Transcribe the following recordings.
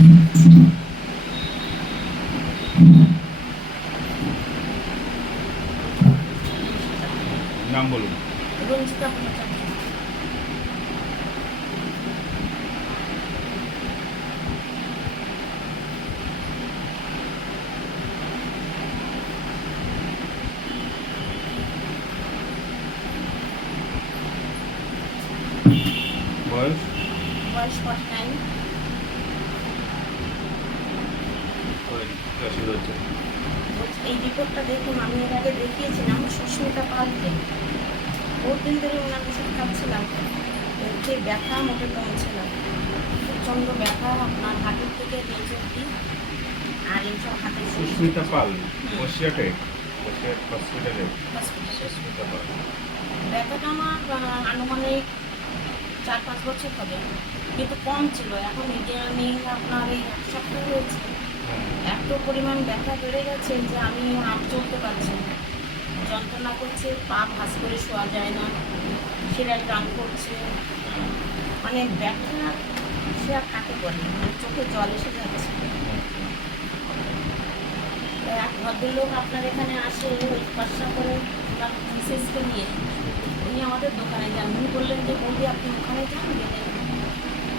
নাম বলুন। রঞ্জিতা ভট্টাচার্য। বয়স? বয়স 49। কি অসুবিধা হচ্ছে? এই রিপোর্টটা দেখুন, আমি এর আগে দেখিয়েছিলাম সুস্মিতা পালকে। বহুত দিন ধরে ওনার ওষুধ খাচ্ছিলাম, যে ব্যথা মোটে কমছে না, প্রচণ্ড ব্যথা আপনার হাঁটুর থেকে নিচে অব্দি, আর এইসব হাতে সুস্মিতা পাল, বসিরহাটে, বসিরহাট হসপিটালে। হসপিটালে সুস্মিতা পাল। ব্যথাটা আমার আনুমানিক 4-5 বছর হবে, কিন্তু কম ছিল। এখন ইদানিং আপনার এই 1 সপ্তাহ হয়েছে, এত পরিমাণ ব্যথা বেড়ে গেছে যে আমি হাঁট চলতে পারছি না, যন্ত্রণা করছে, পা ভাঁজ করে শোয়া যায় না, শিরায় টান করছে, মানে ব্যথা সে আর কাকে বলে, মানে চোখে জল এসে যাচ্ছে। এক ভদ্রলোক আপনার এখানে আসে ওই খরচা করে তার মিসেসকে নিয়ে, উনি আমাদের দোকানে যান। উনি বললেন যে বৌদি আপনি ওখানে যান, গেলে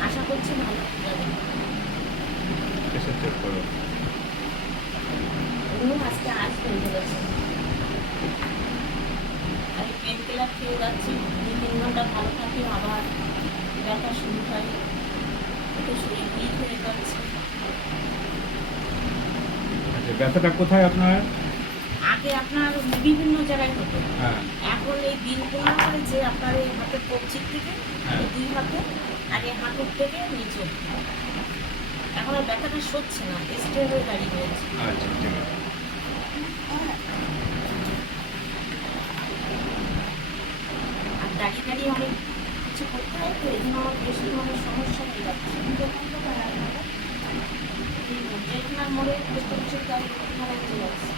আশা করছি ভালো হয়ে যাবে। প্রেশার চেক করো। উনিও আজকে আসবেন বলেছেন। আর এই পেন কিলার খেয়ে যাচ্ছি, 2-3 ঘন্টা ভালো থাকি, আবার ব্যথা শুরু হয়, একটু শরীর উইক হয়ে যাচ্ছে। আচ্ছা, ব্যথাটা কোথায় আপনার? আগে আপনার বিভিন্ন জায়গায় হতো, হ্যাঁ। এখন এই দিন 15 হয়েছে আপনার এই হাতের কবজির থেকে, এই 2 হাতে, আর এই হাঁটুর থেকে নিচে অবধি। এখন আর ব্যথাটা সরছে না, স্ট্রে হয়ে দাঁড়িয়ে রয়েছে। আচ্ছা, ঠিক আছে। আর দাঁড়িয়ে দাঁড়িয়ে অনেক কিছু করতে হয়, তো এই জন্য আমার বেশি মানে সমস্যা হয়ে যাচ্ছে। যেখানে মোড়ে পোস্ট অফিসের গাড়ি ওখানে চলে যাচ্ছে।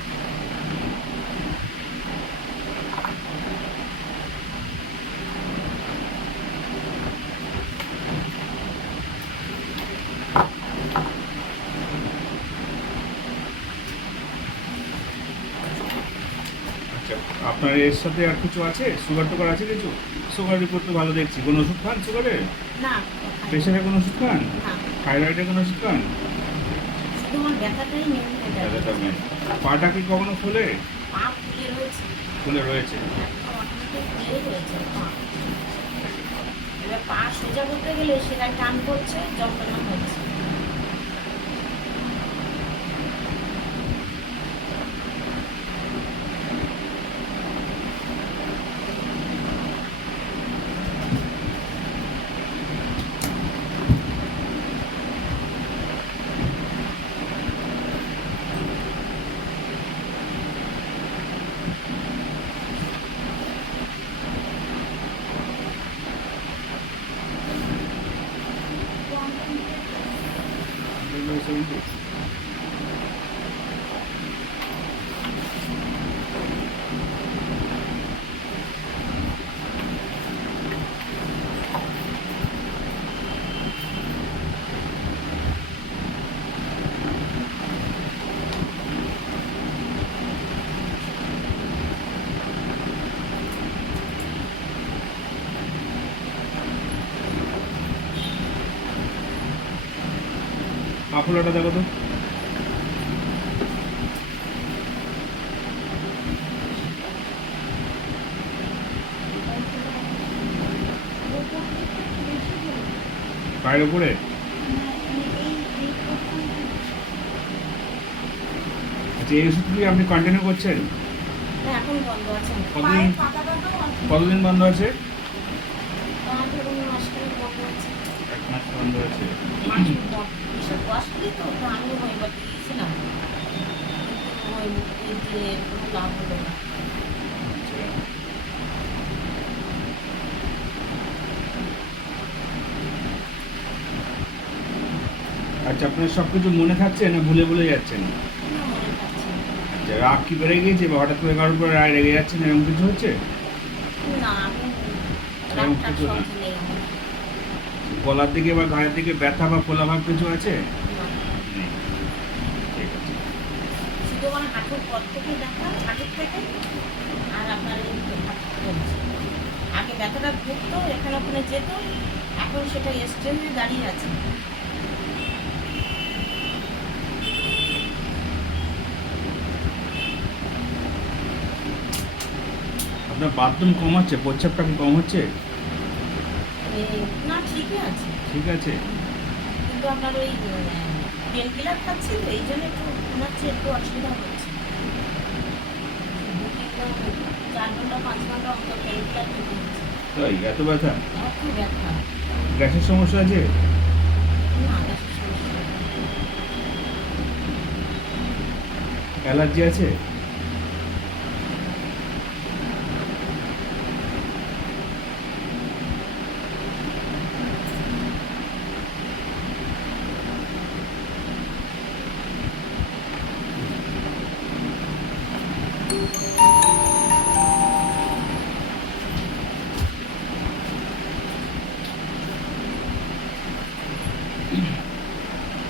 আচ্ছা, আপনার এর সাথে আর কিছু আছে? সুগার টুগার আছে কিছু? সুগার রিপোর্ট তো ভালো দেখছি। কোনো ওষুধ খান সুগারের? না, প্রেশারের কোনো ওষুধ খান? না, থাইরয়েডের কোনো ওষুধ খান? শুধু আমার ব্যথাটাই মেন হয়ে যাচ্ছে। ব্যথাটা মেন। পাটা কি কখনো ফুলে? পা ফুলে রয়েছে, ফুলে রয়েছে। একদম অটোমেটিক ফুলেই রয়েছে পা। এবার পা সোজা করতে গেলে সেটাই টান করছে, যন্ত্রণা হচ্ছে। পা ফোলাটা দেখো তো। পায়ের উপরে? আচ্ছা, এই ওষুধ কি আপনি কন্টিনিউ করছেন? না, এখন বন্ধ আছে। কতদিন কতদিন বন্ধ আছে? ধরুন মাসখানেক বন্ধ আছে। 1 মাস বন্ধ আছে। এসব কষ্টই তো, তো আমি হোমিওপ্যাথি দিয়েছিলাম, কিন্তু ওই যে কোনো লাভ হলো না। আচ্ছা, আপনার সব কিছু মনে থাকছে না ভুলে ভুলে যাচ্ছেন? না, মনে থাকছে না। আচ্ছা, রাগ কি বেড়ে গিয়েছে বা হঠাৎ করে কারোর উপর রাগ রেগে যাচ্ছেন, এরকম কিছু হচ্ছে? না, আমি এরকম রাগটাগ কিছু না। সহজে নেই আমার। গলার দিকে বা ঘাড়ের দিকে ব্যথা বা ফোলা ভাব কিছু আছে? না। শুধু আমার হাঁটুর পর থেকে ব্যথা, হাঁটুর থেকে আর আপনার এই হাঁটু কমছে। আগে ব্যথাটা ঘুরতো, এখানে ওখানে যেত, এখন সেটা স্ট্রেন হয়ে দাঁড়িয়ে আছে। আপনার বাথরুম কম হচ্ছে, প্রস্রাবটা কি কম হচ্ছে? না, ঠিকই আছে, ঠিক আছে। কিন্তু আপনার ওই পেন কিলার খাচ্ছি তো, এই জন্য একটু মনে হচ্ছে একটু অসুবিধা হচ্ছে। 4 ঘন্টা 5 ঘন্টা অন্তর পেন কিলার খেতে হচ্ছে। তাই এত ব্যথা? এত ব্যথা। গ্যাসের সমস্যা আছে? না, গ্যাসের সমস্যা নেই। অ্যালার্জি আছে?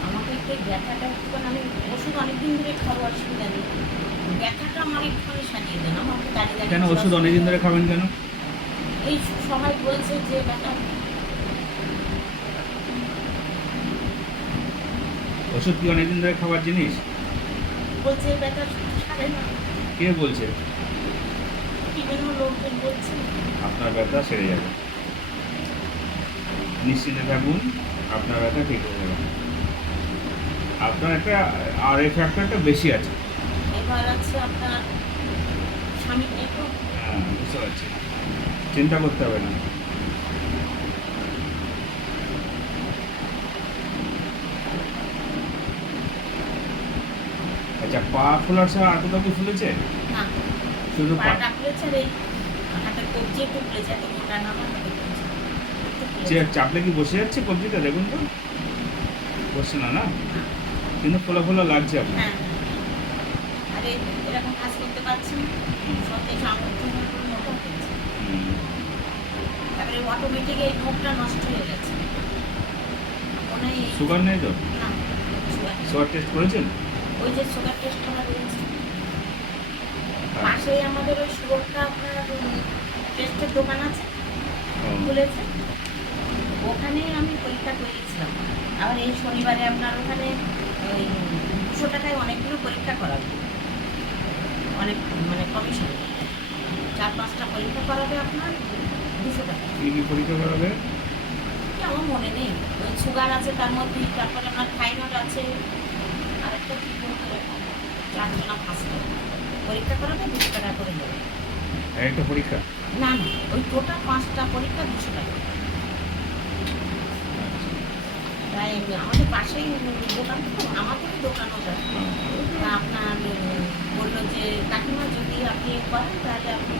আমাকে একটু এই ব্যথাটা একটুখানি, আমি ওষুধ অনেকদিন ধরে খাবো, অসুবিধা নেই। ব্যথাটা আমার একটুখানি সারিয়ে দেন, আমার তো দাঁড়িয়ে দাঁড়িয়ে কেন ওষুধ অনেকদিন ধরে খাবেন কেন? এই সবাই বলছে যে ব্যথা, ওষুধ কি অনেকদিন ধরে খাবার জিনিস? বলছে ব্যথা সারে না, কে বলছে? বিভিন্ন লোকজন বলছে। আপনার ব্যথা সেরে যাবে, নিশ্চিন্তে থাকুন, আপনার ব্যথা ঠিক হয়ে যাবে। আপনার একটা আর এই ফ্যাক্টরটা বেশি আছে। এবার আছে আপনার স্বামী একটু হ্যাঁ, বুঝতে পারছি, চিন্তা করতে হবে না। আচ্ছা, পা ফোলার সময় আর কোথাও কি ফুলেছে? না, শুধু পা? পাটা খুলেছে আর এই হাতের কবজি একটু খুলেছে, এত মোটা না, আমার হাতে খুলেছে, একটু খুলেছে। চেয়ার চাপলে কি বসে যাচ্ছে কবজিটা? দেখুন তো, বসছে না, না? কিন্তু ফোলা ফোলা লাগছে আপনার। হ্যাঁ, আরে এরকম কাজ করতে পারছি না, সত্যি সামর্থ্য মোটা হয়েছে। হুম। তারপরে অটোমেটিক এই নোখটা নষ্ট হয়ে গেছে। মনে হয় এই- সুগার নেই তো? না, সুগার নেই। সুগার টেস্ট করেছেন? ওই যে সুগার টেস্ট করা রয়েছে পাশেই আমাদের, ওই সুগারটা আপনার টেস্টের দোকান আছে, ও, খুলেছে, ওখানে আমি পরীক্ষা করিয়েছিলাম। আবার এই শনিবারে আপনার ওখানে ওই 200 টাকায় অনেকগুলো পরীক্ষা করাবে, অনেক মানে কমিশন, 4-5টা পরীক্ষা করাবে আপনার 200 টাকা। কি কি পরীক্ষা করাবে? কি আমার মনে নেই, ওই সুগার আছে তার মধ্যে, তারপরে আপনার থাইরয়েড আছে, আর একটা কি বলতে 4টা না 5টা পরীক্ষা করাবে, 200 টাকা করে নেবে। আর একটা পরীক্ষা? না না, ওই টোটাল 5টা পরীক্ষা 200 টাকা। তাই আমাদের পাশেই দোকান তো, আমাদেরই দোকান ওটা। তা আপনার বললো যে কাকিমা যদি আপনি করেন তাহলে আপনি